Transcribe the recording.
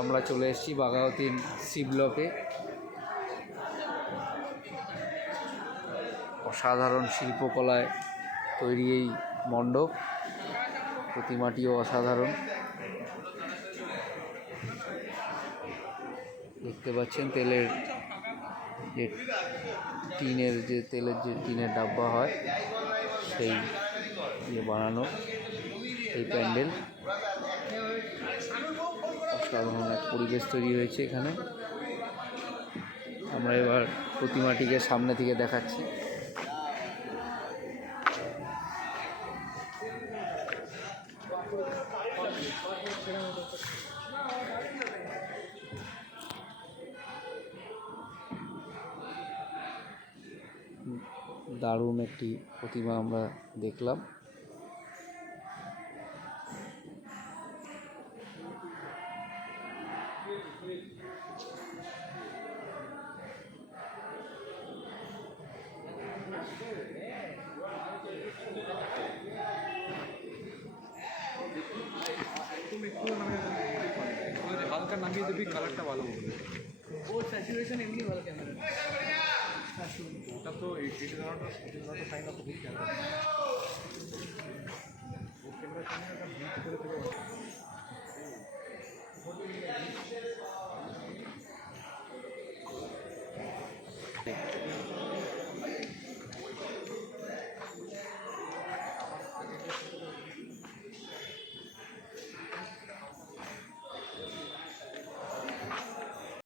আমরা চলে এসেছি বাঘাযতীন সি ব্লকে। অসাধারণ শিল্পকলায় তৈরি এই মণ্ডপ, প্রতিমাটিও অসাধারণ। দেখতে পাচ্ছেন তেলের যে টিনের ডাব্বা হয় সেই দিয়ে বানানো এই প্যান্ডেল। অসাধারণ এক পরিবেশ তৈরি হয়েছে এখানে। আমরা এবার প্রতিমাটিকে সামনে থেকে দেখাচ্ছি। দারুণ একটি প্রতিমা আমরা দেখলাম। হালকা নামিয়ে দিবি, কালারটা ভালো হবে। ও স্যাচুরেশন এমনি ভালো ক্যামেরা। ওটা তো এই ধরনটা ফাইন অফ গুড ক্যামেরা। ও ক্যামেরাটা বিট করে দেবে।